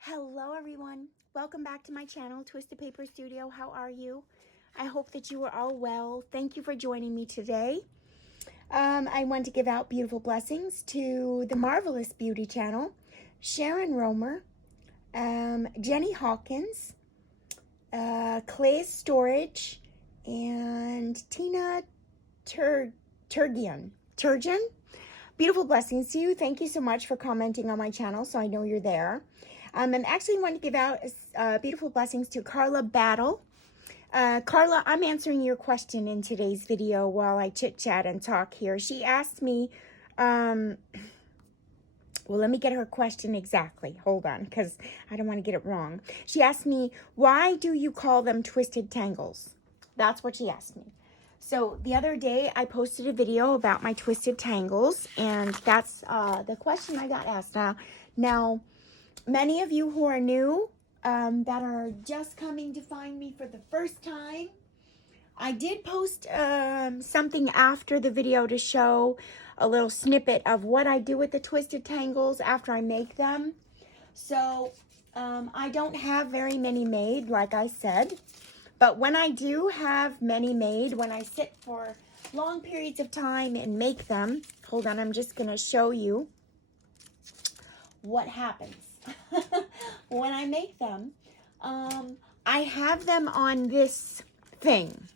Hello everyone, welcome back to my channel, Twisted Paper Studio. How are you? I hope that you are all well. Thank you for joining me today. I want to give out beautiful blessings to the Marvelous Beauty channel, Sharon Romer, Jenny Hawkins, Clay's Storage, and Tina Turgeon. Beautiful blessings to you. Thank you so much for commenting on my channel, so I know you're there. I'm actually want to give out beautiful blessings to Carla Battle. Carla, I'm answering your question in today's video while I chit-chat and talk here. She asked me, well, let me get her question exactly. Hold on, because I don't want to get it wrong. She asked me, why do you call them twisted tangles? That's what she asked me. So the other day, I posted a video about my twisted tangles, and that's the question I got asked. Now, many of you who are new, that are just coming to find me for the first time, I did post something after the video to show a little snippet of what I do with the twisted tangles after I make them. So I don't have very many made, like I said. But when I do have many made, when I sit for long periods of time and make them, hold on, I'm just going to show you what happens when I make them. I have them on this thing.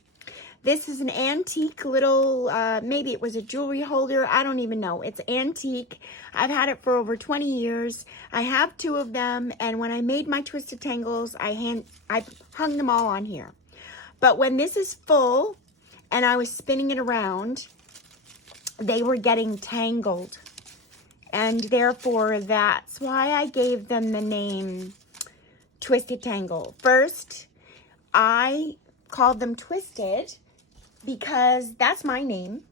This is an antique little, maybe it was a jewelry holder. I don't even know. It's antique. I've had it for over 20 years. I have two of them. And when I made my twisted tangles, I hung them all on here. But when this is full and I was spinning it around, they were getting tangled. And therefore, that's why I gave them the name Twisted Tangle. First, I called them Twisted because that's my name.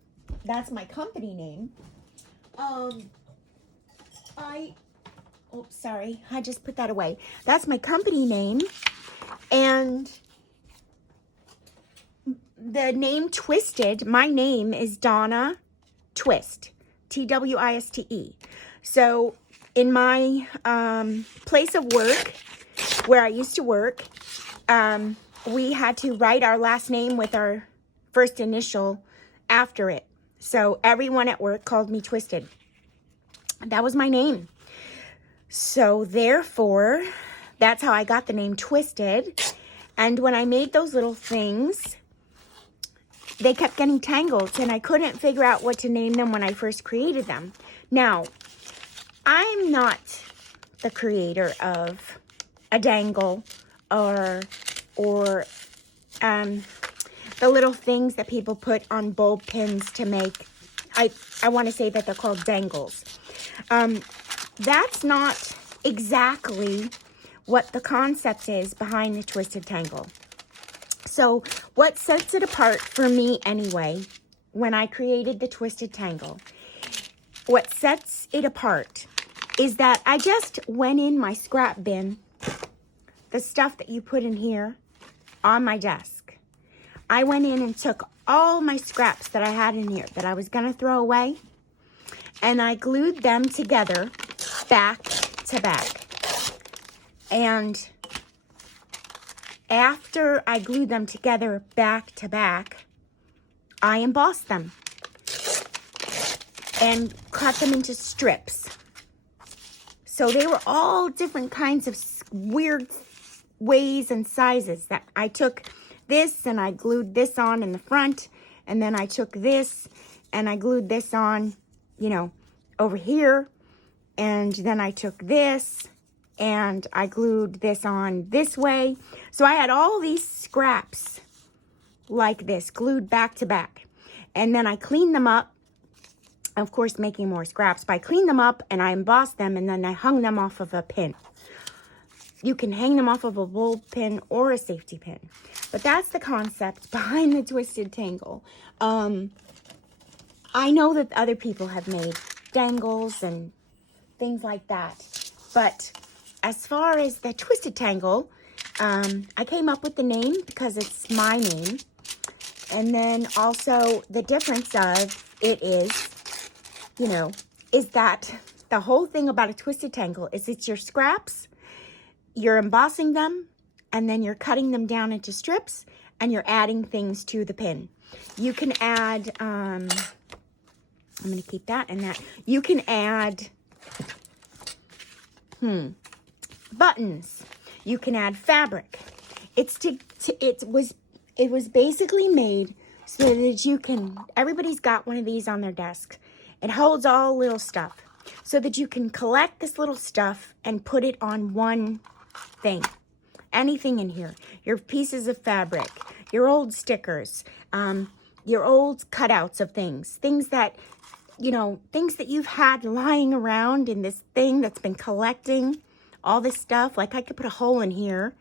That's my company name. Sorry, I just put that away. That's my company name. And the name Twisted, my name is Donna Twist. Twiste. So in my place of work, where I used to work, we had to write our last name with our first initial after it. So everyone at work called me Twisted. That was my name. So therefore, that's how I got the name Twisted. And when I made those little things, they kept getting tangled, and I couldn't figure out what to name them when I first created them. Now, I'm not the creator of a dangle or the little things that people put on bulb pins to make. I want to say that they're called dangles. That's not exactly what the concept is behind the twisted tangle. So what sets it apart for me anyway, when I created the twisted tangle, what sets it apart is that I just went in my scrap bin, the stuff that you put in here on my desk. I went in and took all my scraps that I had in here that I was going to throw away, and I glued them together back to back. And after I glued them together back to back, I embossed them and cut them into strips. So they were all different kinds of weird ways and sizes. That I took this and I glued this on in the front, and then I took this and I glued this on, over here, and then I took this and I glued this on this way. So I had all these scraps like this, glued back to back. And then I cleaned them up, of course, making more scraps. But I cleaned them up and I embossed them, and then I hung them off of a pin. You can hang them off of a bulb pin or a safety pin. But that's the concept behind the twisted tangle. I know that other people have made dangles and things like that. But as far as the twisted tangle, I came up with the name because it's my name. And then also the difference of it is, is that the whole thing about a twisted tangle is it's your scraps you're embossing them, and then you're cutting them down into strips, and you're adding things to the pin. You can add, I'm going to keep that and that. You can add, buttons. You can add fabric. It was basically made so that you can, everybody's got one of these on their desk. It holds all little stuff so that you can collect this little stuff and put it on one thing. Anything in here, your pieces of fabric, your old stickers, your old cutouts of things that, you know, things that you've had lying around in this thing that's been collecting all this stuff. Like I could put a hole in here.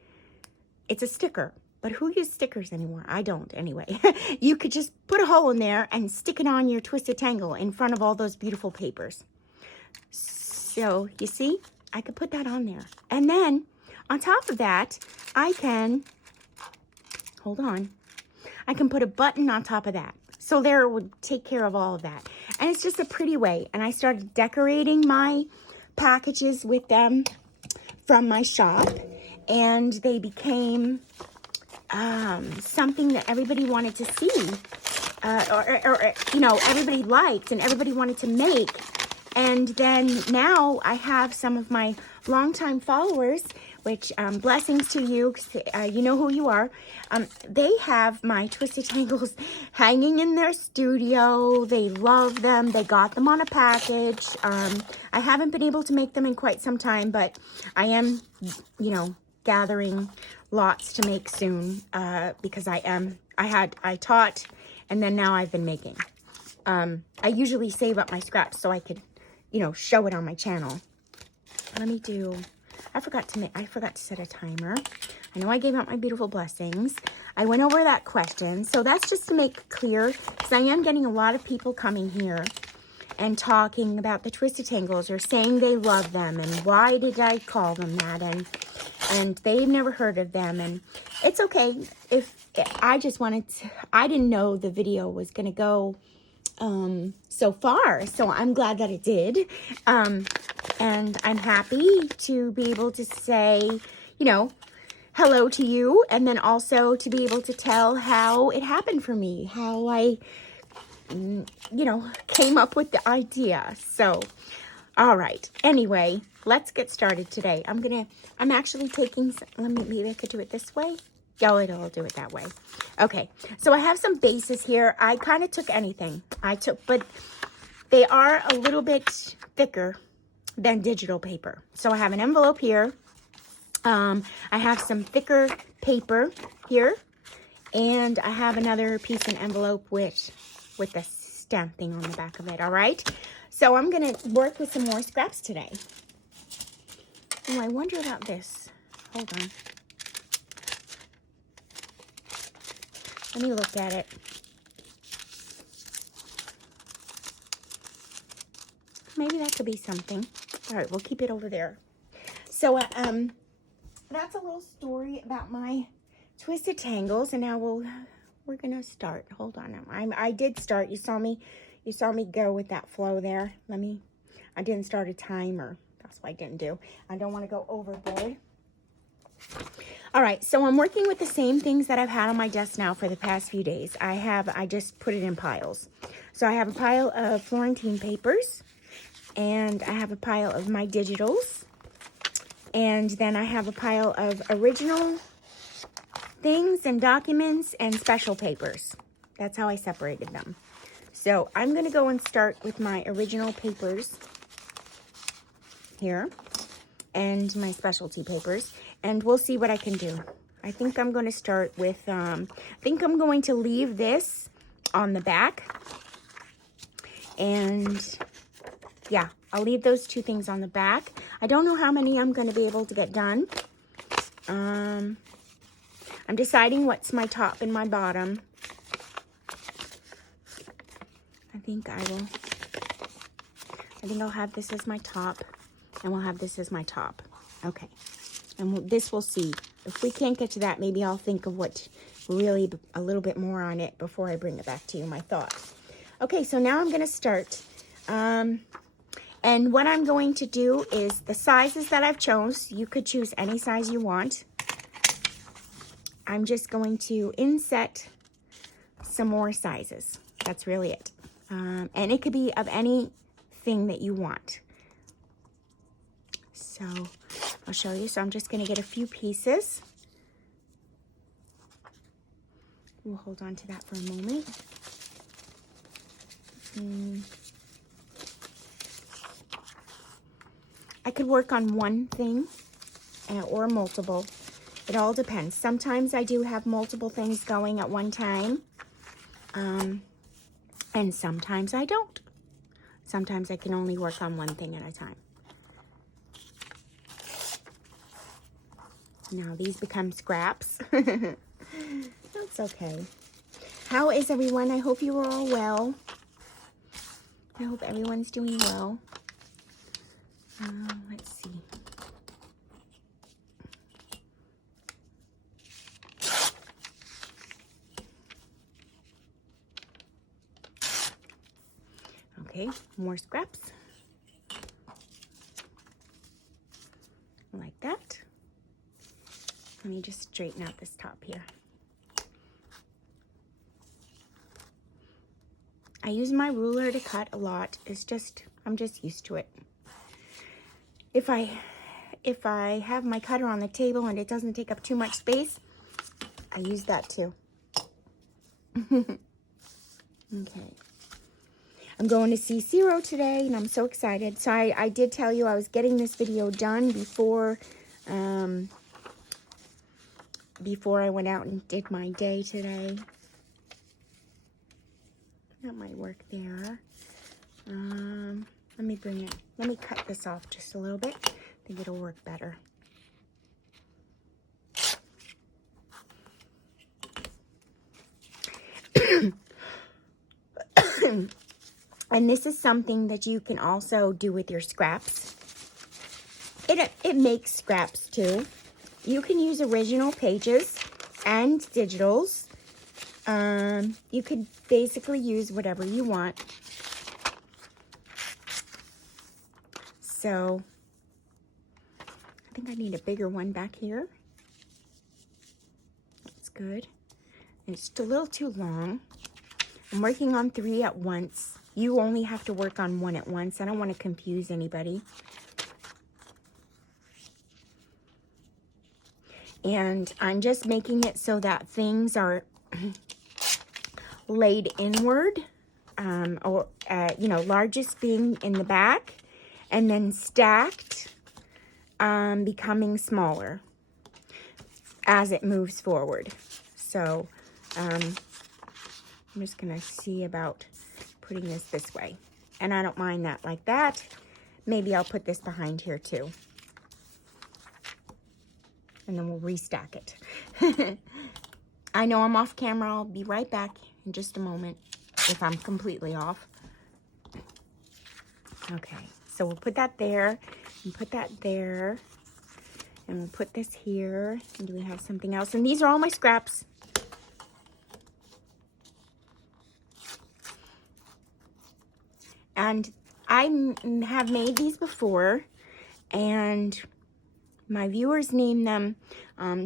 It's a sticker, but who uses stickers anymore? I don't anyway. You could just put a hole in there and stick it on your Twisted Tangle in front of all those beautiful papers. So you see, I could put that on there. And then on top of that, I can, hold on, I can put a button on top of that. So there it would take care of all of that. And it's just a pretty way. And I started decorating my packages with them from my shop. And they became something that everybody wanted to see. Or, you know, everybody liked and everybody wanted to make. And then now I have some of my longtime followers, which blessings to you, you know who you are. They have my Twisted Tangles hanging in their studio. They love them. They got them on a package. I haven't been able to make them in quite some time, but I am, you know, gathering lots to make soon because I taught and then now I've been making. I usually save up my scraps so I could, you know, show it on my channel. Let me do, I forgot to set a timer. I know I gave out my beautiful blessings. I went over that question. So that's just to make clear, because I am getting a lot of people coming here and talking about the Twisted Tangles or saying they love them and why did I call them that, and they've never heard of them. And it's okay if I just wanted to, I didn't know the video was going to go so far, so I'm glad that it did, and I'm happy to be able to say, you know, hello to you, and then also to be able to tell how it happened for me, how I, you know, came up with the idea. So, all right, anyway, let's get started today. I'm actually taking, maybe I could do it this way. Yeah, I'll do it that way. Okay, so I have some bases here. I kind of took anything. But they are a little bit thicker than digital paper. So I have an envelope here. I have some thicker paper here. And I have another piece of envelope with the stamp thing on the back of it, all right? So I'm going to work with some more scraps today. Oh, I wonder about this. Hold on. Let me look at it. Maybe that could be something. All right, we'll keep it over there. So, that's a little story about my Twisted Tangles, and now we're gonna start. Hold on, I did start. You saw me go with that flow there. I didn't start a timer. That's what I didn't do. I don't want to go overboard. All right, so I'm working with the same things that I've had on my desk now for the past few days. I just put it in piles. So I have a pile of Florentine papers, and I have a pile of my digitals, and then I have a pile of original things and documents and special papers. That's how I separated them. So I'm going to go and start with my original papers here and my specialty papers. And we'll see what I can do. I think I'm going to start with, I think I'm going to leave this on the back. And yeah, I'll leave those two things on the back. I don't know how many I'm going to be able to get done. I'm deciding what's my top and my bottom. I think I'll have this as my top, and we'll have this as my top. Okay. And this we'll see. If we can't get to that, maybe I'll think of what really a little bit more on it before I bring it back to you, my thoughts. Okay, so now I'm going to start. And what I'm going to do is the sizes that I've chose, you could choose any size you want. I'm just going to inset some more sizes. That's really it. And it could be of anything that you want. So I'll show you. So I'm just going to get a few pieces. We'll hold on to that for a moment. I could work on one thing or multiple. It all depends. Sometimes I do have multiple things going at one time. And sometimes I don't. Sometimes I can only work on one thing at a time. Now these become scraps. That's okay. How is everyone? I hope you are all well. I hope everyone's doing well. Let's see. Okay, more scraps. Like that. Let me just straighten out this top here. I use my ruler to cut a lot. I'm just used to it. If I have my cutter on the table and it doesn't take up too much space, I use that too. Okay. I'm going to see Xxoo today, and I'm so excited. So I did tell you I was getting this video done before I went out and did my day today. That might work there. Let me cut this off just a little bit. I think it'll work better. And this is something that you can also do with your scraps. It makes scraps too. You can use original pages and digitals. You could basically use whatever you want. So, I think I need a bigger one back here. That's good. And it's just a little too long. I'm working on 3 at once. You only have to work on 1 at once. I don't want to confuse anybody. And I'm just making it so that things are laid inward, largest being in the back, and then stacked, becoming smaller as it moves forward. So, I'm just going to see about putting this way. And I don't mind that like that. Maybe I'll put this behind here too. And then we'll restack it. I know I'm off camera. I'll be right back in just a moment if I'm completely off. Okay, so we'll put that there and put that there. And we'll put this here. And do we have something else? And these are all my scraps. And I have made these before, and my viewers name them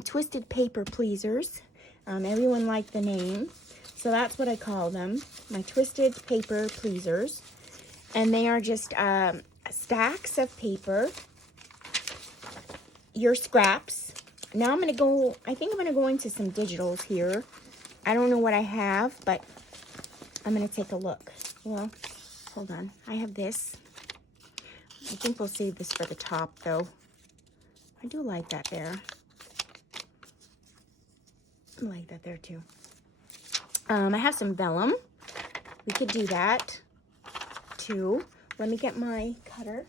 Twisted Paper Pleasers. Everyone liked the name, so that's what I call them, my Twisted Paper Pleasers. And they are just stacks of paper, your scraps. Now I think I'm going to go into some digitals here. I don't know what I have, but I'm going to take a look. Well, hold on. I have this. I think we'll save this for the top, though. I do like that there. I like that there, too. I have some vellum. We could do that, too. Let me get my cutter.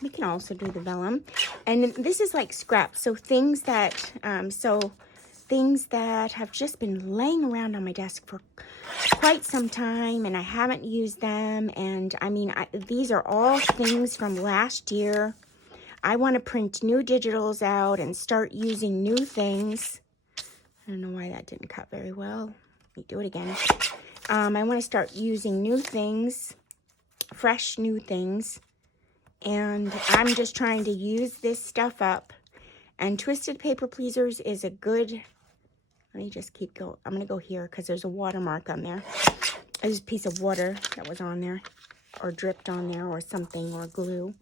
We can also do the vellum. And this is like scraps. So things that, things that have just been laying around on my desk for quite some time, and I haven't used them. And I mean, these are all things from last year. I want to print new digitals out and start using new things. I don't know why that didn't cut very well. Let me do it again. I want to start using new things, fresh new things. And I'm just trying to use this stuff up. And Twisted Paper Pleasers is a good, let me just keep going. I'm going to go here because there's a watermark on there. There's a piece of water that was on there or dripped on there or something, or glue.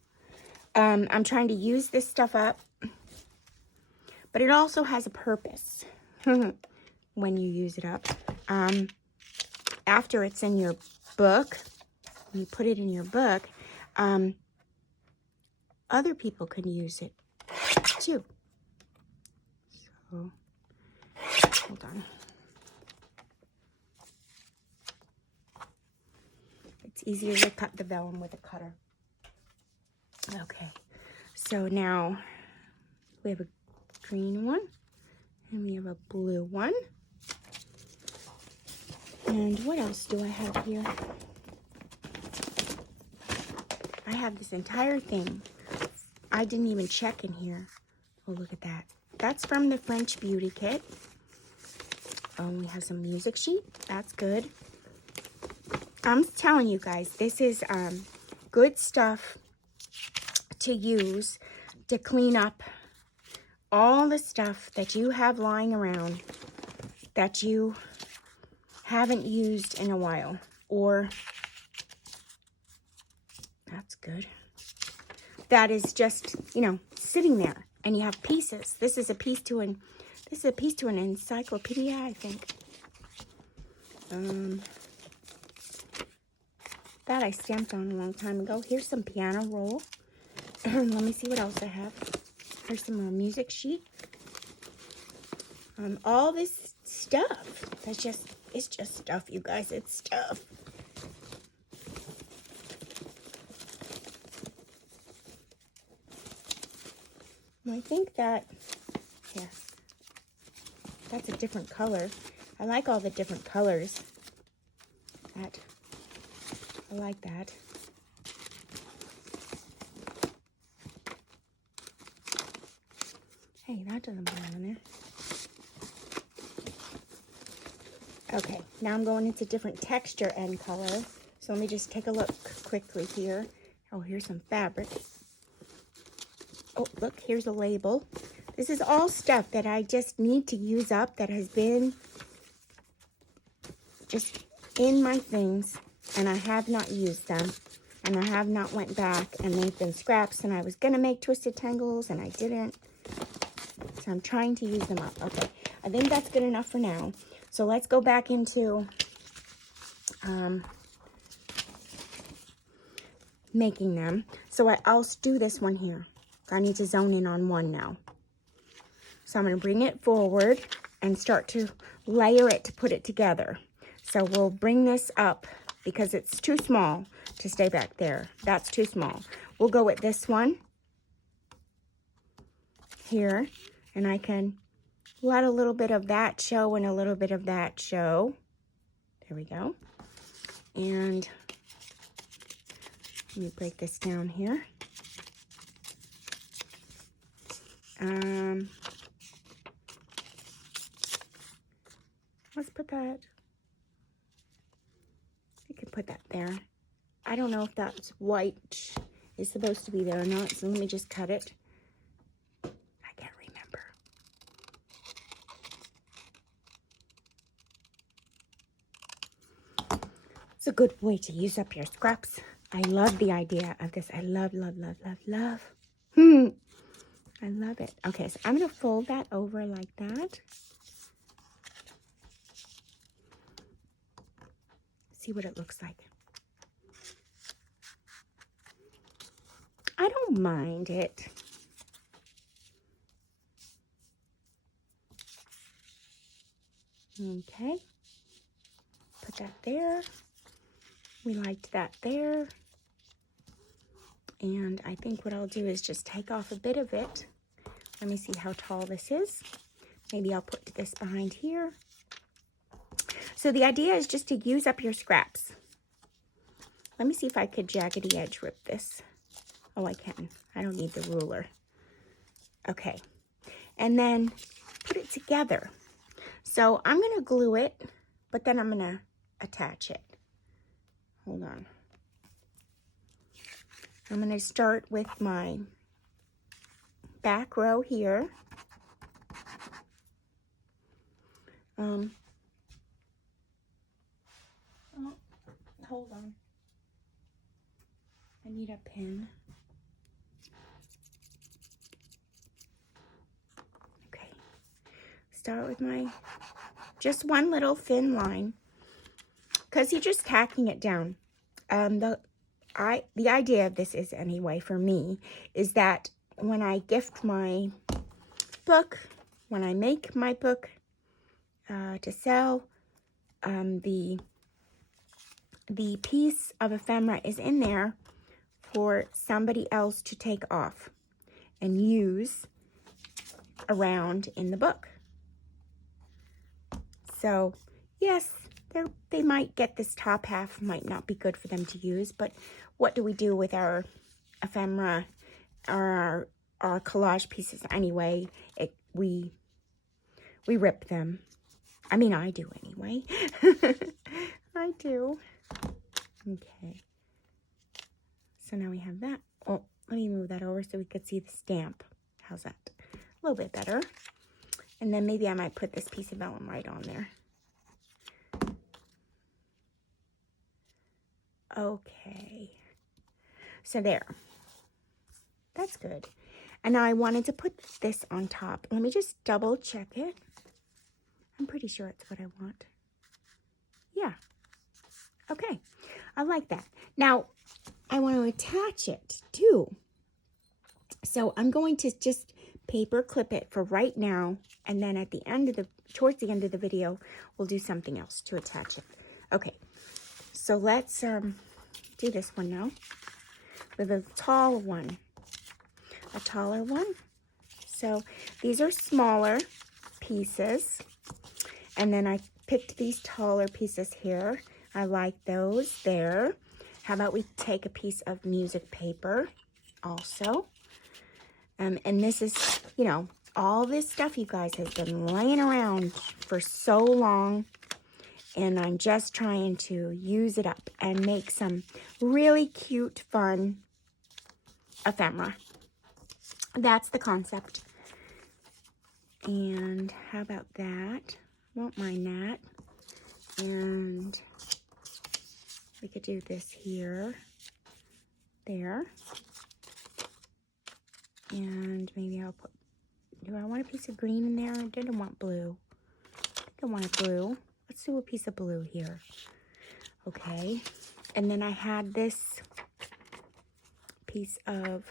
I'm trying to use this stuff up, but it also has a purpose when you use it up. After it's in your book, you put it in your book, other people can use it too. So, hold on. It's easier to cut the vellum with a cutter. Okay, so now we have a green one, and we have a blue one. And what else do I have here? I have this entire thing. I didn't even check in here. Oh, look at that. That's from the French Beauty Kit. Oh, we have some music sheet. That's good. I'm telling you guys, this is good stuff to use to clean up all the stuff that you have lying around that you haven't used in a while. Or, that's good. That is just, you know, sitting there, and you have pieces. This is a piece to an encyclopedia, I think. That I stamped on a long time ago. Here's some piano roll. Let me see what else I have. Here's some more music sheet. All this stuff. It's just stuff, you guys. It's stuff. I think that, yeah, that's a different color. I like all the different colors. I like that. Hey, that doesn't belong in there. Okay, now I'm going into different texture and color. So let me just take a look quickly here. Oh, here's some fabric. Oh, look, here's a label. This is all stuff that I just need to use up that has been just in my things, and I have not used them, and I have not went back, and they've been scraps, and I was going to make twisted tangles, and I didn't. So I'm trying to use them up. Okay, I think that's good enough for now. So let's go back into making them. So I'll do this one here. I need to zone in on one now. So I'm going to bring it forward and start to layer it to put it together. So we'll bring this up because it's too small to stay back there. That's too small. We'll go with this one here, and I can let a little bit of that show and a little bit of that show. There we go. And let me break this down here. Let's put that, you can put that there. I don't know if that's white is supposed to be there or not, so let me just cut it. I can't remember. It's a good way to use up your scraps. I love the idea of this. I love, love, love, love, love. I love it. Okay, so I'm going to fold that over like that. See what it looks like. I don't mind it. Okay. Put that there. We liked that there. And I think what I'll do is just take off a bit of it. Let me see how tall this is. Maybe I'll put this behind here. So the idea is just to use up your scraps. Let me see if I could jaggedy edge rip this. Oh, I can. I don't need the ruler. Okay. And then put it together. So I'm going to glue it, but then I'm going to attach it. Hold on. I'm going to start with my back row here. Oh, hold on. I need a pin. Okay. Start with my, just one little thin line, because you're just tacking it down. The idea of this is, anyway, for me, is that when I gift my book, when I make my book to sell, the piece of ephemera is in there for somebody else to take off and use around in the book. So, yes, they might get this top half, might not be good for them to use, but what do we do with our ephemera or our collage pieces anyway? We rip them. I mean, I do anyway. I do. Okay. So now we have that. Oh, let me move that over so we could see the stamp. How's that? A little bit better. And then maybe I might put this piece of vellum right on there. Okay. So there. That's good. And now I wanted to put this on top. Let me just double check it. I'm pretty sure it's what I want. Yeah. Okay. I like that. Now, I want to attach it too. So I'm going to just paper clip it for right now. And then at the end of towards the end of the video, we'll do something else to attach it. Okay. So let's do this one now with a tall one. A taller one. So these are smaller pieces. And then I picked these taller pieces here. I like those there. How about we take a piece of music paper also. And this is, you know, all this stuff, you guys, has been laying around for so long. And I'm just trying to use it up and make some really cute, fun ephemera. That's the concept. And how about that? Won't mind that. And we could do this here, there. And maybe I'll put, do I want a piece of green in there? I didn't want blue. I think I want a blue. Let's do a piece of blue here. Okay. And then I had this piece of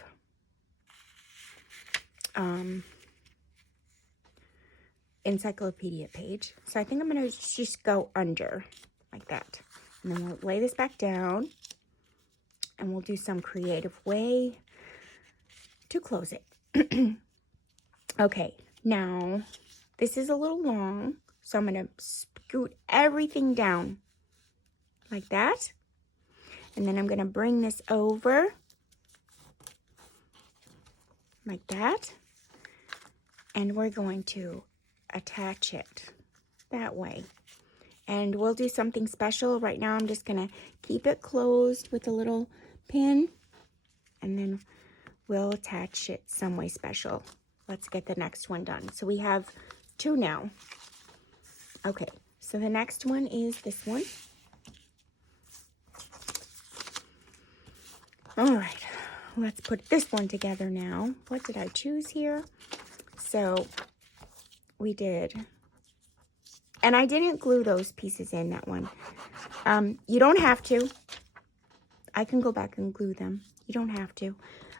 encyclopedia page. So I think I'm going to just go under like that. And then we'll lay this back down and we'll do some creative way to close it. Okay, now this is a little long, so I'm going to scoot everything down like that. And then I'm going to bring this over like that. And we're going to attach it that way. And we'll do something special. Right now I'm just going to keep it closed with a little pin. And then we'll attach it some way special. Let's get the next one done. So we have 2 now. Okay, so the next one is this one. All right, let's put this one together now. What did I choose here? So we did, and I didn't glue those pieces in, that one. You don't have to. I can go back and glue them. You don't have to.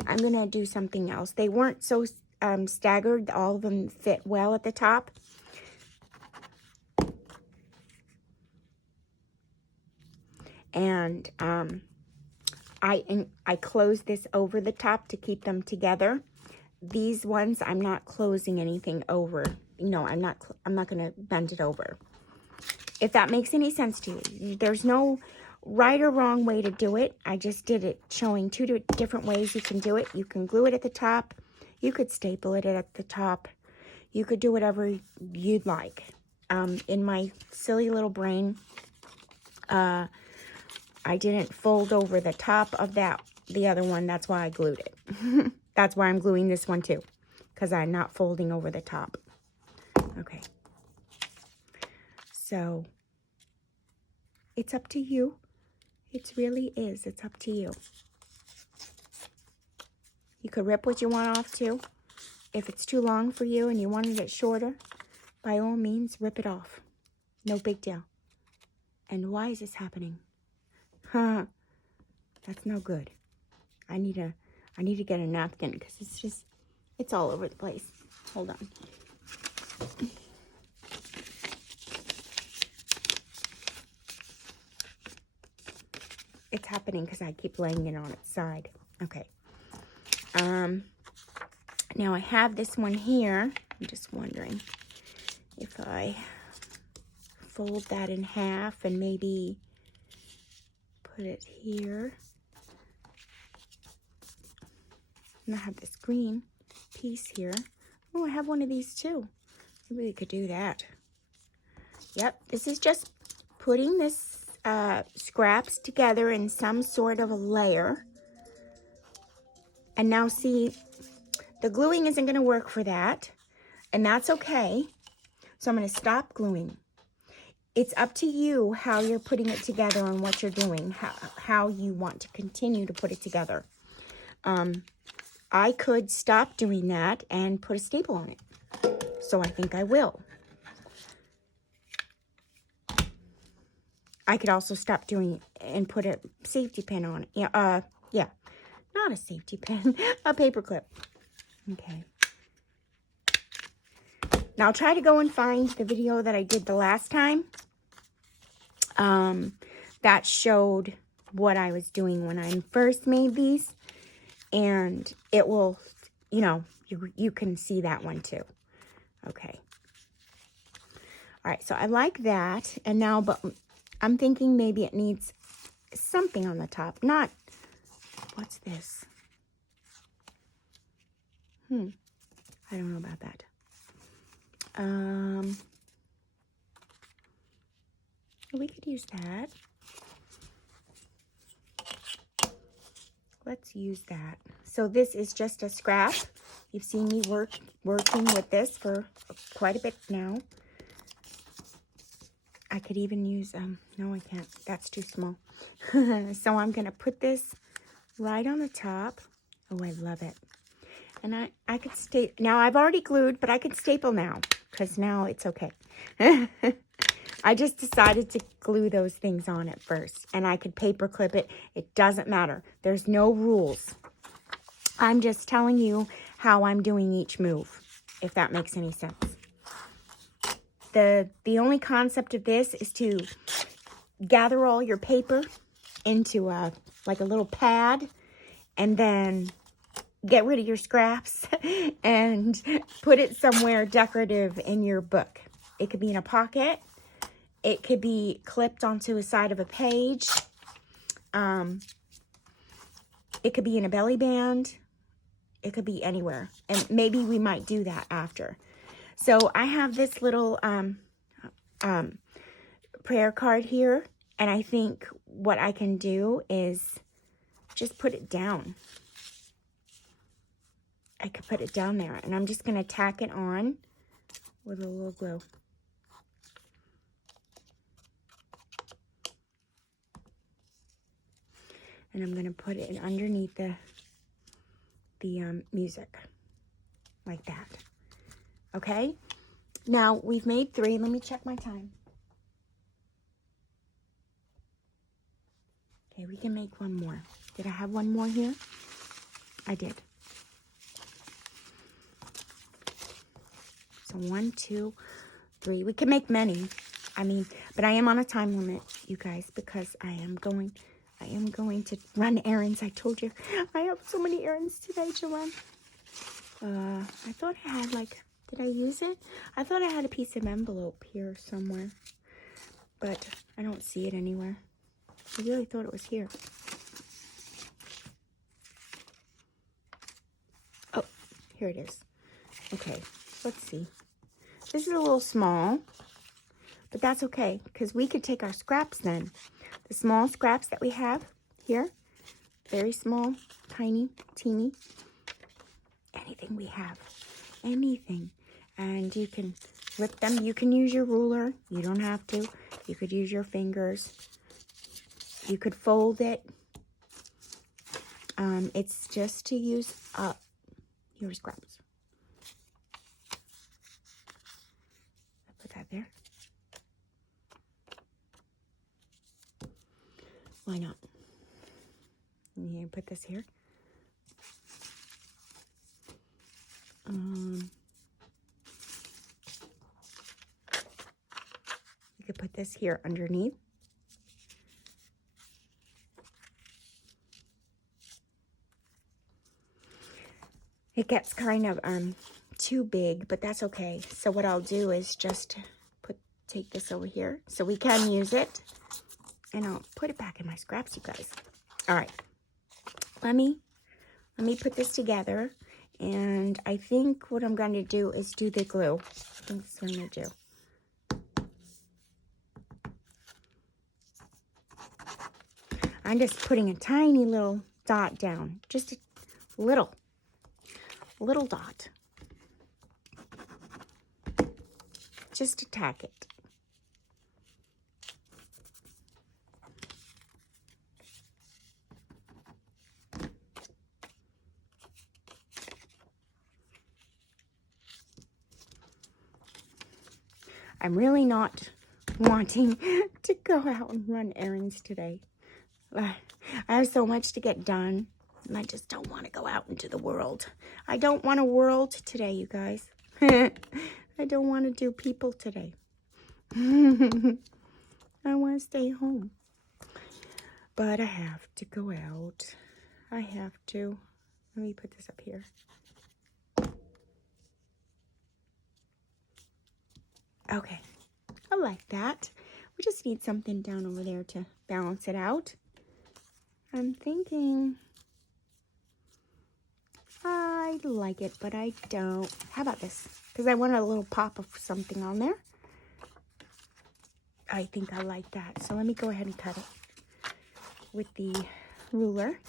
I'm going to do something else. They weren't so staggered. All of them fit well at the top. And I closed this over the top to keep them together. These ones, I'm not closing anything over. No, I'm not going to bend it over. If that makes any sense to you. There's no right or wrong way to do it. I just did it showing 2 different ways you can do it. You can glue it at the top. You could staple it at the top. You could do whatever you'd like. In my silly little brain, I didn't fold over the top of the other one. That's why I glued it. That's why I'm gluing this one too, because I'm not folding over the top. Okay. So, it's up to you. It really is. It's up to you. You could rip what you want off too. If it's too long for you and you wanted it shorter, by all means, rip it off. No big deal. And why is this happening? Huh. That's no good. I need to get a napkin because it's all over the place. Hold on. It's happening because I keep laying it on its side. Okay. Now I have this one here. I'm just wondering if I fold that in half and maybe put it here. And I have this green piece here. Oh, I have one of these too. Maybe we could do that. Yep, this is just putting this scraps together in some sort of a layer. And now see, the gluing isn't going to work for that. And that's okay. So I'm going to stop gluing. It's up to you how you're putting it together and what you're doing, how you want to continue to put it together. I could stop doing that and put a staple on it. So I think I will. I could also stop doing it and put a safety pin on it. Yeah, not a safety pin, a paper clip. Okay. Now I'll try to go and find the video that I did the last time. That showed what I was doing when I first made these. And it will, you know, you can see that one too. Okay. All right, so I like that. And now, but I'm thinking maybe it needs something on the top. Not, what's this? I don't know about that. We could use that. Let's use that. So this is just a scrap. You've seen me working with this for quite a bit now. I could even use, no I can't, that's too small. So I'm going to put this right on the top. Oh, I love it. And I could staple, now I've already glued, but I could staple now, because now it's okay. I just decided to glue those things on it first, and I could paper clip it. It doesn't matter. There's no rules. I'm just telling you how I'm doing each move, if that makes any sense. The only concept of this is to gather all your paper into like a little pad, and then get rid of your scraps and put it somewhere decorative in your book. It could be in a pocket. It could be clipped onto a side of a page. It could be in a belly band. It could be anywhere. And maybe we might do that after. So I have this little prayer card here. And I think what I can do is just put it down. I could put it down there. And I'm just going to tack it on with a little glue. And I'm going to put it underneath the music. Like that. Okay? Now, we've made 3. Let me check my time. Okay, we can make 1 more. Did I have 1 more here? I did. So 1, 2, 3. We can make many. I mean, but I am on a time limit, you guys, because I am going to run errands. I told you I have so many errands today to run. I thought I had did I use it? I thought I had a piece of envelope here somewhere, but I don't see it anywhere. I really thought it was here. Oh, here it is. Okay, let's see. This is a little small, But that's okay, because we could take our scraps then. The small scraps that we have here, very small, tiny, teeny, anything we have, anything. And you can rip them. You can use your ruler. You don't have to. You could use your fingers. You could fold it. It's just to use up your scraps. Put that there. Why not? You put this here. You could put this here underneath. It gets kind of too big, but that's okay. So what I'll do is just take this over here so we can use it. And I'll put it back in my scraps, you guys. All right. Let me put this together. And I think what I'm going to do is do the glue. I think that's what I'm going to do. I'm just putting a tiny little dot down. Just a little dot. Just to tack it. I'm really not wanting to go out and run errands today. I have so much to get done, and I just don't want to go out into the world. I don't want a world today, you guys. I don't want to do people today. I want to stay home. But I have to go out. I have to. Let me put this up here. Okay, I like that. We just need something down over there to balance it out. I'm thinking I like it, but I don't. How about this? Because I want a little pop of something on there. I think I like that. So let me go ahead and cut it with the ruler.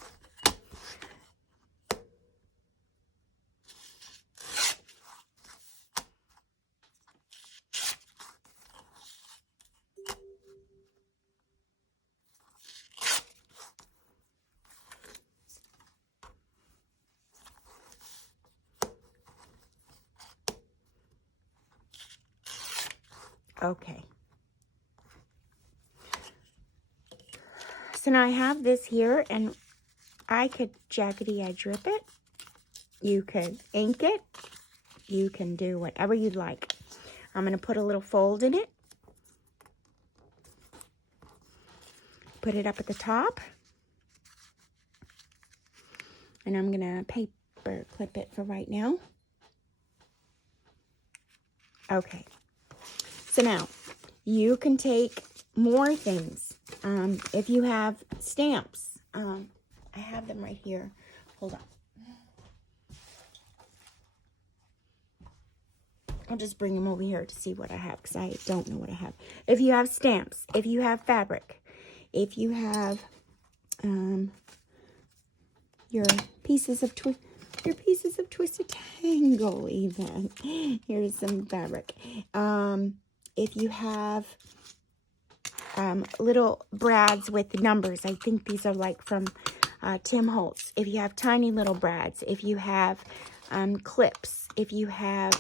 Okay. So now I have this here, and I could jaggedy edge rip it. You could ink it. You can do whatever you'd like. I'm going to put a little fold in it. Put it up at the top. And I'm going to paper clip it for right now. Okay. So now, you can take more things. If you have stamps, I have them right here. Hold on. I'll just bring them over here to see what I have, because I don't know what I have. If you have stamps, if you have fabric, if you have your pieces of Twisted Tangle, even. Here's some fabric. If you have little brads with numbers, I think these are like from Tim Holtz. If you have tiny little brads, if you have clips, if you have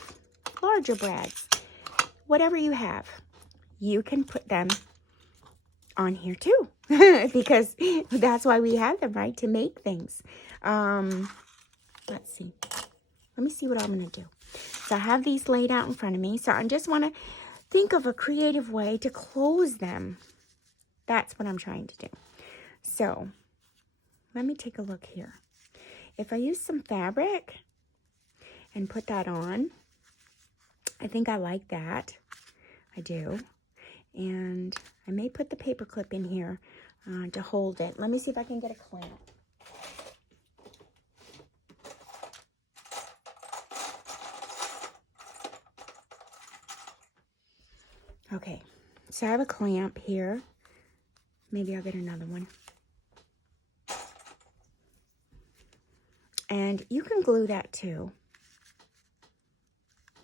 larger brads, whatever you have, you can put them on here too. Because that's why we have them, right? To make things. Let's see. Let me see what I'm going to do. So I have these laid out in front of me. So I just want to think of a creative way to close them. That's what I'm trying to do. So let me take a look here. If I use some fabric and put that on, I think I like that. I do. And I may put the paper clip in here to hold it. Let me see if I can get a clamp. Okay, So I have a clamp here. Maybe I'll get another one. And you can glue that too.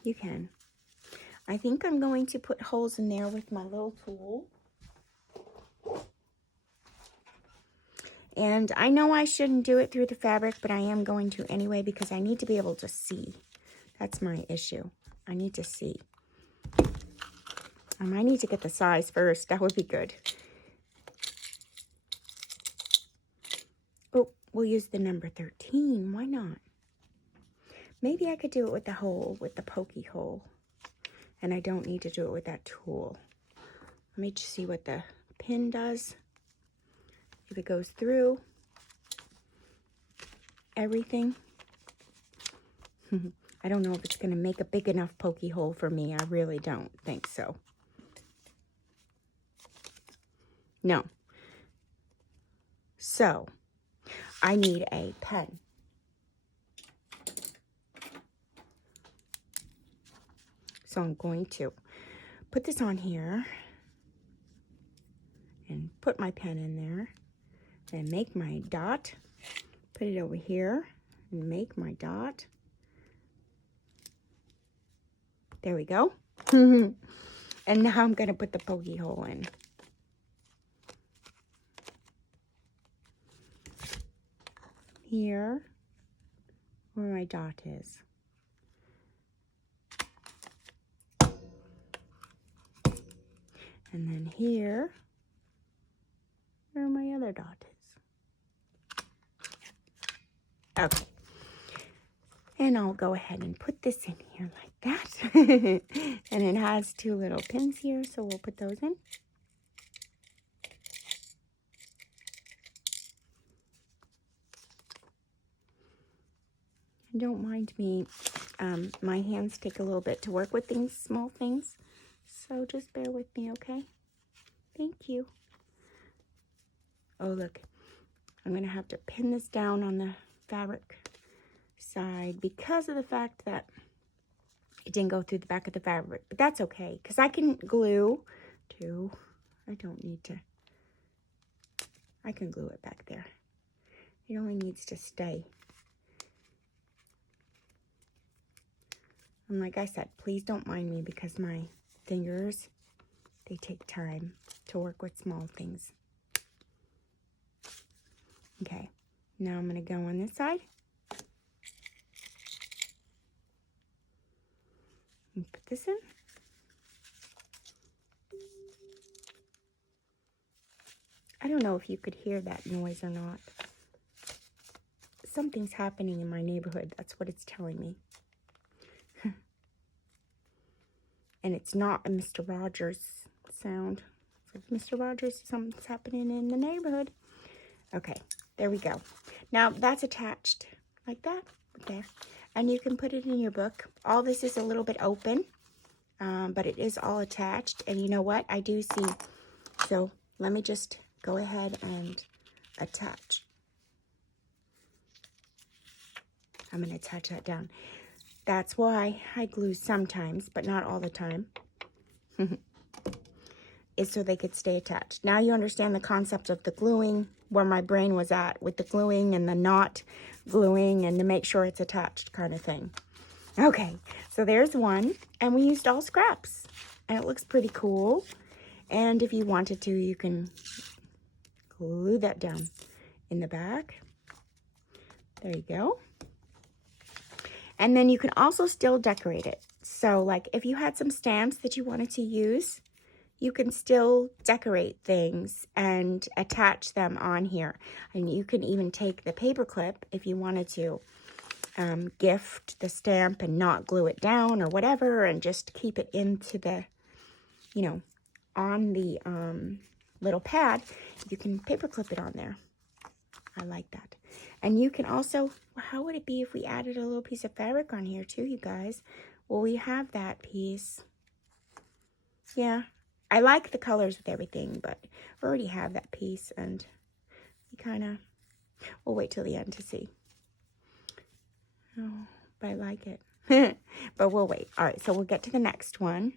You can. I think I'm going to put holes in there with my little tool. And I know I shouldn't do it through the fabric, but I am going to anyway because I need to be able to see. That's my issue. I need to see. I might need to get the size first. That would be good. Oh, we'll use the number 13. Why not? Maybe I could do it with the hole, with the pokey hole. And I don't need to do it with that tool. Let me just see what the pin does. If it goes through everything. I don't know if it's going to make a big enough pokey hole for me. I really don't think so. No. So, I need a pen. So I'm going to put this on here and put my pen in there and make my dot. Put it over here and make my dot. There we go. And now I'm going to put the pokey hole in. Here, where my dot is. And then here, where my other dot is. Okay. And I'll go ahead and put this in here like that. And it has two little pins here, so we'll put those in. Don't mind me. My hands take a little bit to work with these small things. So just bear with me, okay? Thank you. Oh, look. I'm going to have to pin this down on the fabric side because of the fact that it didn't go through the back of the fabric. But that's okay, because I can glue too. I don't need to. I can glue it back there. It only needs to stay. And like I said, please don't mind me because my fingers, they take time to work with small things. Okay, now I'm going to go on this side. And put this in. I don't know if you could hear that noise or not. Something's happening in my neighborhood. That's what it's telling me. And it's not a Mr. Rogers sound. It's like, Mr. Rogers, something's happening in the neighborhood. Okay, there we go. Now, that's attached like that. Okay. And you can put it in your book. All this is a little bit open, but it is all attached. And you know what? I do see. So let me just go ahead and attach. I'm going to attach that down. That's why I glue sometimes, but not all the time. Is so they could stay attached. Now you understand the concept of the gluing, where my brain was at with the gluing and the not gluing and to make sure it's attached kind of thing. Okay, so there's one, and we used all scraps, and it looks pretty cool. And if you wanted to, you can glue that down in the back. There you go. And then you can also still decorate it. So like if you had some stamps that you wanted to use, you can still decorate things and attach them on here. And you can even take the paper clip if you wanted to gift the stamp and not glue it down or whatever, and just keep it into the, you know, on the little pad. You can paper clip it on there. I like that. And you can also, how would it be if we added a little piece of fabric on here too, you guys? Well, we have that piece. Yeah, I like the colors with everything, but we already have that piece, and we kind of, we'll wait till the end to see. Oh, but I like it. But we'll wait. All right, so we'll get to the next one.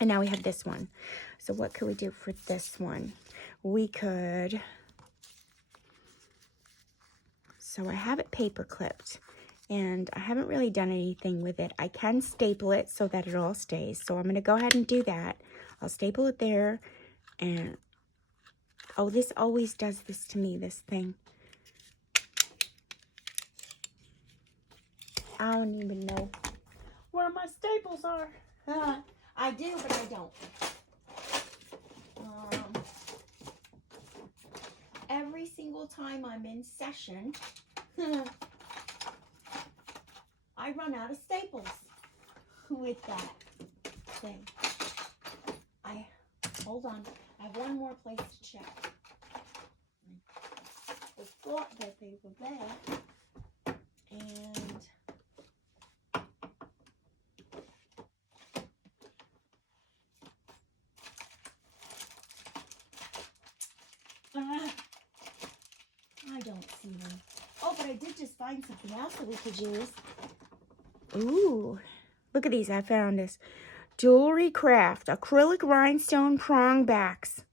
And now we have this one. So what could we do for this one? We could, so I have it paper clipped and I haven't really done anything with it. I can staple it so that it all stays. So I'm going to go ahead and do that. I'll staple it there and, oh, this always does this to me, this thing. I don't even know where my staples are. I do, but I don't. Every single time I'm in session, I run out of staples with that thing. Hold on. I have one more place to check. I thought that they were there. And I don't see them. Oh, but I did just find something else that we could use. Ooh, look at these. I found this. Jewelry Craft acrylic rhinestone prong backs.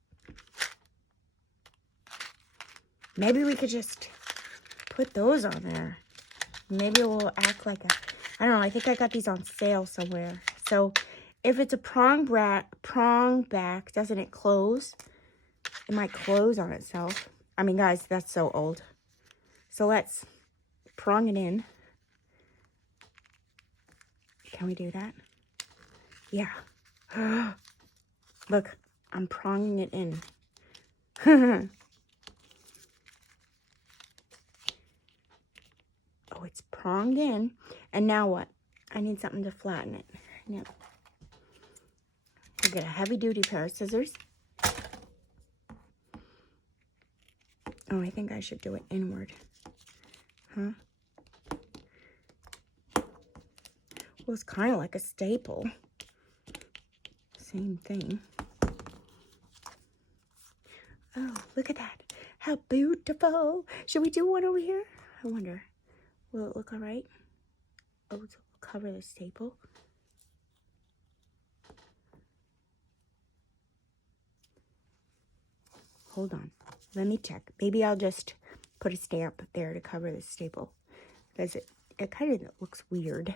Maybe we could just put those on there. Maybe it will act like a, I don't know, I think I got these on sale somewhere. So if it's a prong back, doesn't it close? It might close on itself. I mean, guys, that's so old. So let's prong it in. Can we do that? Yeah. Look, I'm pronging it in. Oh, it's pronged in. And now what? I need something to flatten it. Now, we'll get a heavy-duty pair of scissors. Oh, I think I should do it inward. Huh? Well, it's kind of like a staple. Same thing. Oh, look at that. How beautiful. Should we do one over here? I wonder. Will it look all right? Oh, it'll cover the staple. Hold on. Let me check. Maybe I'll just put a stamp there to cover the staple. Because it kind of looks weird.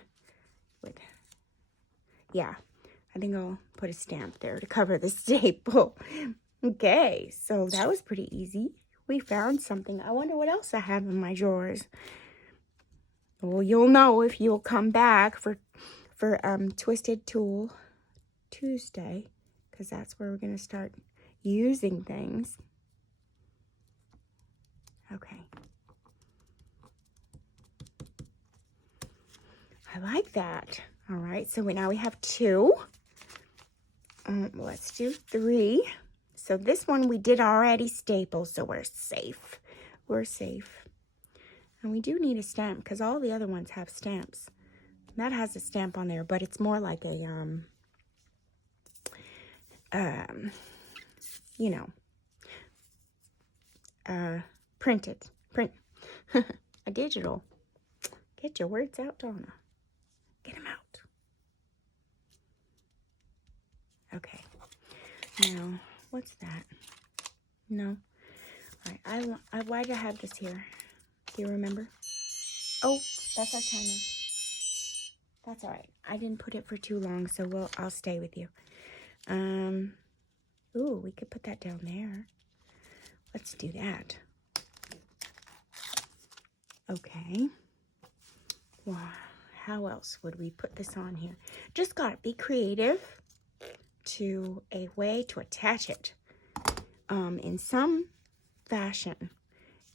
Yeah, I think I'll put a stamp there to cover the staple. Okay, so that was pretty easy. We found something. I wonder what else I have in my drawers. Well, you'll know if you'll come back for Twisted Tool Tuesday, because that's where we're going to start using things. Okay. I like that. All right, so now we have 2. Let's do 3. So this one we did already staple, so we're safe. We're safe. And we do need a stamp because all the other ones have stamps. That has a stamp on there, but it's more like a, you know, print, a digital. Get your words out, Donna. Get them out. Okay. Now, what's that? No. All right. Why do I have this here? Do you remember? Oh, that's our timer. That's all right. I didn't put it for too long, so I'll stay with you. Ooh, we could put that down there. Let's do that. Okay. Wow. How else would we put this on here? Just gotta be creative to a way to attach it in some fashion.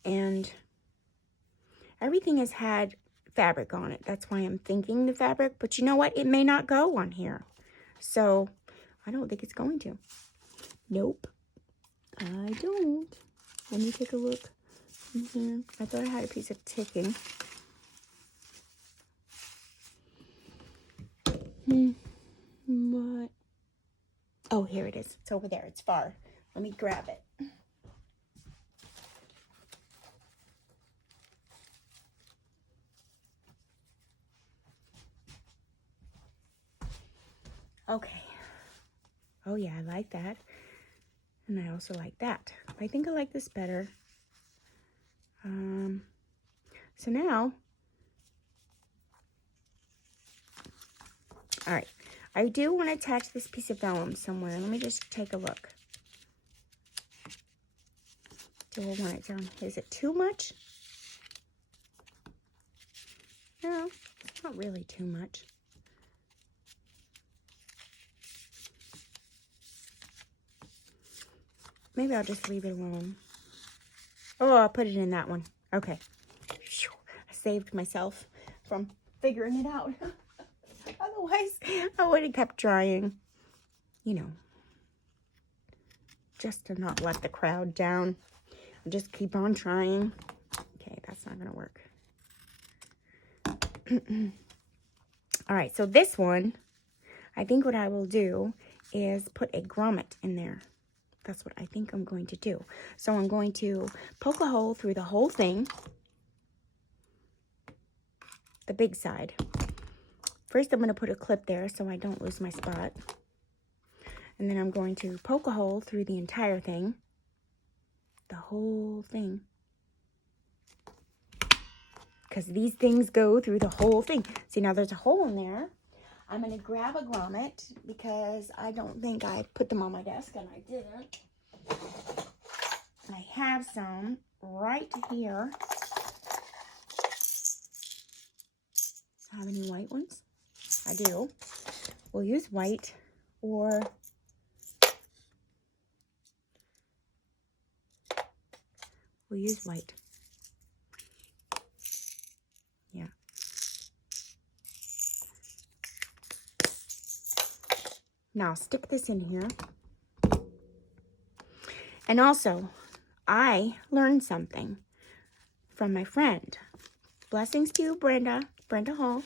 And everything has had fabric on it. That's why I'm thinking the fabric. But you know what? It may not go on here. So I don't think it's going to. Nope. I don't. Let me take a look. I thought I had a piece of ticking. What? Oh, here it is. It's over there. It's far. Let me grab it. Okay. Oh yeah, I like that. And I also like that. I think I like this better. So now, all right, I do want to attach this piece of vellum somewhere. Let me just take a look. Do I want it down? Is it too much? No, it's not really too much. Maybe I'll just leave it alone. Oh, I'll put it in that one. Okay. Phew, I saved myself from figuring it out. Otherwise, I would have kept trying. You know, just to not let the crowd down. Just keep on trying. Okay, that's not going to work. All right, so this one, I think what I will do is put a grommet in there. That's what I think I'm going to do. So I'm going to poke a hole through the whole thing, the big side. First, I'm going to put a clip there so I don't lose my spot. And then I'm going to poke a hole through the entire thing, the whole thing. Because these things go through the whole thing. See, now there's a hole in there. I'm going to grab a grommet because I don't think I put them on my desk, and I didn't. I have some right here. Have any white ones? I do. We'll use white, or we'll use white. Yeah. Now stick this in here. And also, I learned something from my friend. Blessings to you, Brenda Hall.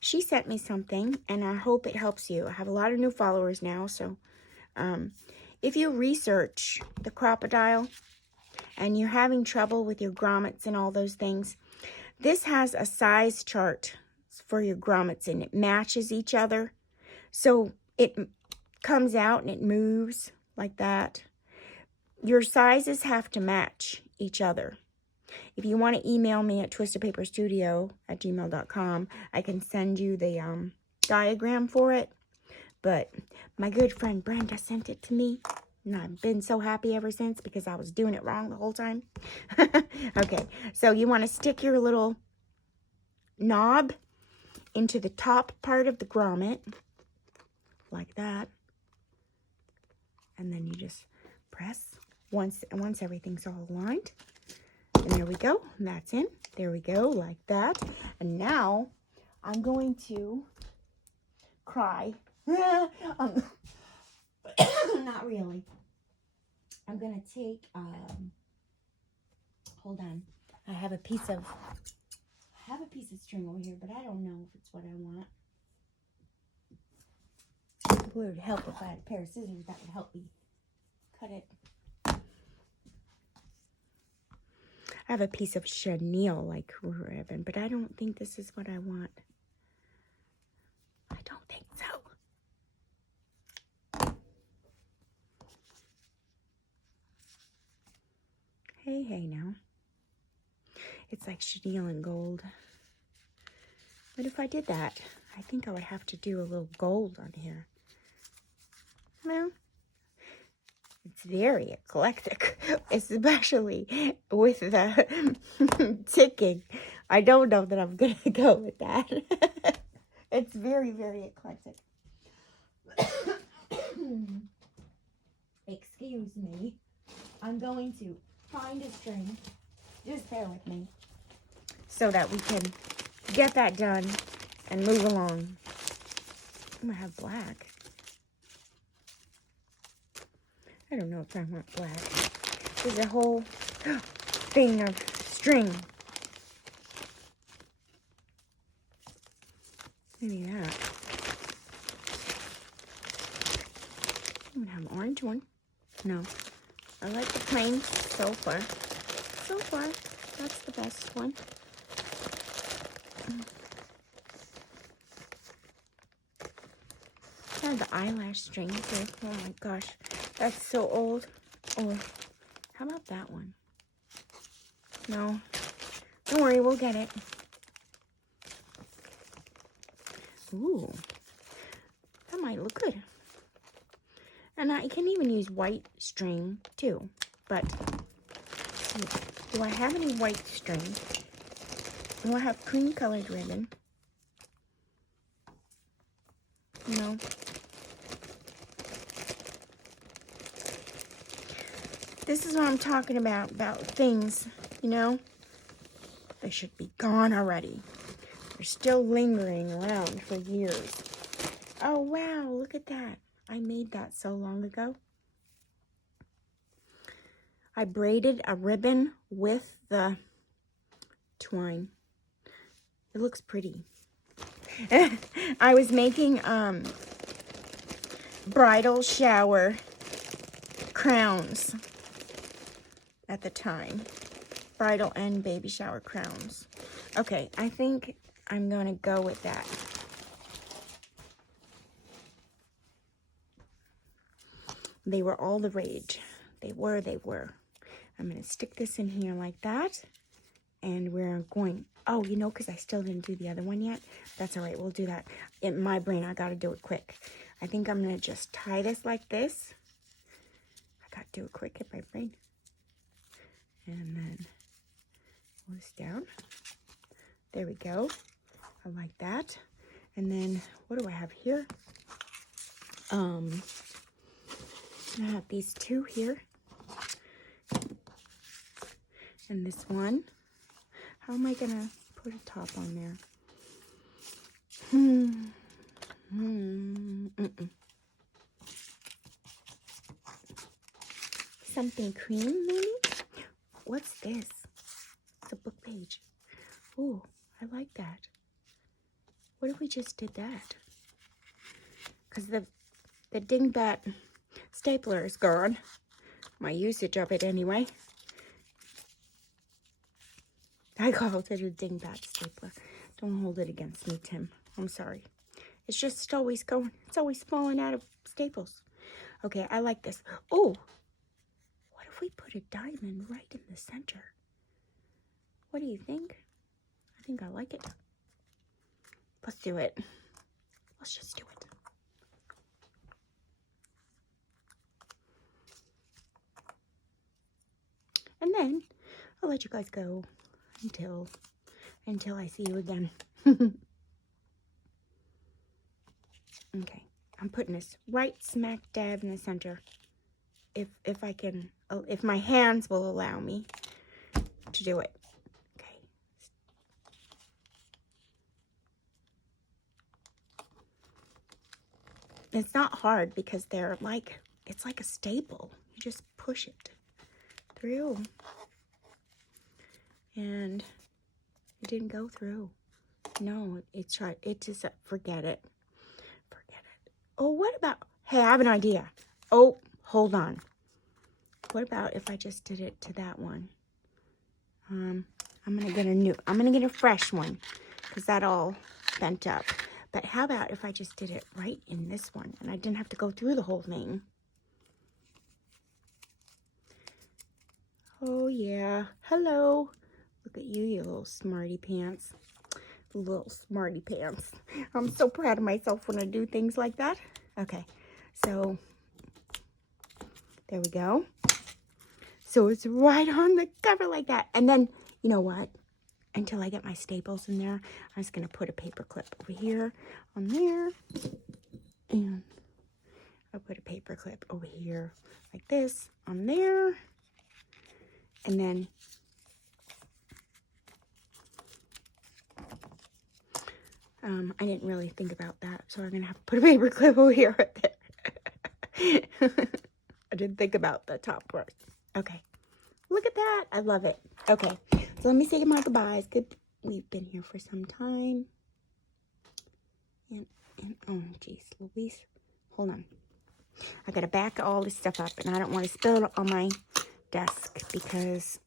She sent me something, and I hope it helps you. I have a lot of new followers now, so if you research the crocodile and you're having trouble with your grommets and all those things, this has a size chart for your grommets, and it matches each other. So it comes out and it moves like that. Your sizes have to match each other. If you want to email me at twistedpaperstudio@gmail.com, I can send you the diagram for it. But my good friend Brenda sent it to me, and I've been so happy ever since because I was doing it wrong the whole time. Okay, so you want to stick your little knob into the top part of the grommet, like that. And then you just press once everything's all aligned. And there we go. That's in. There we go, like that. And now I'm going to cry. Not really. I'm going to take, hold on. I have a piece of string over here, but I don't know if it's what I want. It would help if I had a pair of scissors that would help me cut it. I have a piece of chenille like ribbon, but I don't think this is what I want. I don't think so. Hey now. It's like chenille and gold. But if I did that, I think I would have to do a little gold on here. Well, it's very eclectic, especially with the ticking. I don't know that I'm going to go with that. It's very, very eclectic. Excuse me. I'm going to find a string. Just bear with me. So that we can get that done and move along. I'm going to have black. I don't know if I want black. There's a whole thing of string. Maybe that. I'm going to have an orange one. No. I like the plain so far. So far, that's the best one. have the eyelash string too. Oh my gosh, that's so old. Or how about that one? No, don't worry, we'll get it. Ooh, that might look good. And I can even use white string too. But do I have any white string? Do I have cream colored ribbon? No. This is what I'm talking about things, you know? They should be gone already. They're still lingering around for years. Oh, wow, look at that. I made that so long ago. I braided a ribbon with the twine. It looks pretty. I was making bridal shower crowns at the time. Bridal and baby shower crowns. Okay, I think I'm going to go with that. They were all the rage. They were. I'm going to stick this in here like that. And we're going, oh, you know, because I still didn't do the other one yet. That's all right. We'll do that. In my brain, I got to do it quick. I think I'm going to just tie this like this. I got to do it quick in my brain. And then pull this down. There we go. I like that. And then, what do I have here? I have these two here. And this one. How am I going to put a top on there? Something cream, maybe? What's this? It's a book page. Oh, I like that. What if we just did that? Because the dingbat stapler is gone. My usage of it anyway. I called it a dingbat stapler. Don't hold it against me, Tim. I'm sorry. It's just always going. It's always falling out of staples. Okay, I like this. Oh, what if we put a diamond right in the center? What do you think? I think I like it. Let's do it. Let's just do it. And then I'll let you guys go until I see you again. Okay, I'm putting this right smack dab in the center. If I can, if my hands will allow me to do it. Okay. It's not hard because they're like, it's like a staple. You just push it through. And it didn't go through. No, it tried. It just, forget it. Forget it. Oh, what about, hey, I have an idea. Oh, hold on. What about if I just did it to that one? I'm going to get a fresh one because that all bent up. But how about if I just did it right in this one and I didn't have to go through the whole thing? Oh, yeah. Hello. Look at you, you little smarty pants. Little smarty pants. I'm so proud of myself when I do things like that. Okay, so there we go. So it's right on the cover like that. And then, you know what? Until I get my staples in there, I'm just going to put a paper clip over here on there. And I'll put a paper clip over here like this on there. And then I didn't really think about that, so I'm going to have to put a paper clip over here right there. I didn't think about the top part. Okay. Look at that. I love it. Okay. So let me say my goodbyes. Good. We've been here for some time. And oh, geez, Louise. Hold on. I got to back all this stuff up, and I don't want to spill it on my desk because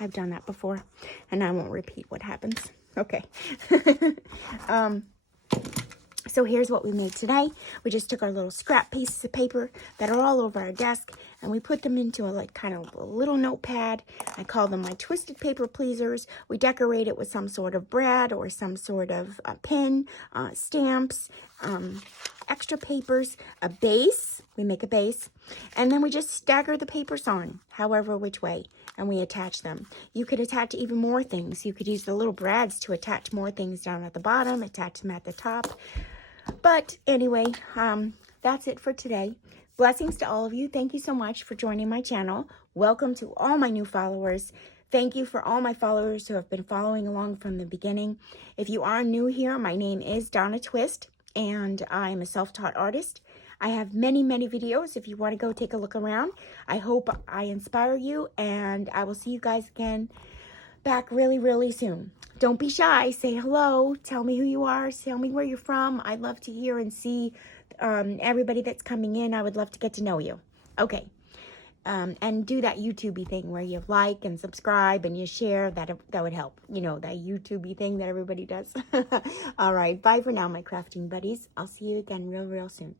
I've done that before, and I won't repeat what happens. Okay. So here's what we made today. We just took our little scrap pieces of paper that are all over our desk and we put them into a kind of a little notepad. I call them my twisted paper pleasers. We decorate it with some sort of brad or some sort of pin, stamps, extra papers, a base. We make a base and then we just stagger the papers on however which way and we attach them. You could attach even more things. You could use the little brads to attach more things down at the bottom, attach them at the top. But anyway, that's it for today. Blessings to all of you. Thank you so much for joining my channel. Welcome to all my new followers. Thank you for all my followers who have been following along from the beginning. If you are new here, my name is Donna Twist, and I'm a self-taught artist. I have many, many videos if you want to go take a look around. I hope I inspire you, and I will see you guys again back really, really soon. Don't be shy. Say hello. Tell me who you are. Tell me where you're from. I'd love to hear and see everybody that's coming in. I would love to get to know you. Okay. And do that YouTube-y thing where you like and subscribe and you share. That would help. You know, that YouTube-y thing that everybody does. All right. Bye for now, my crafting buddies. I'll see you again real, real soon.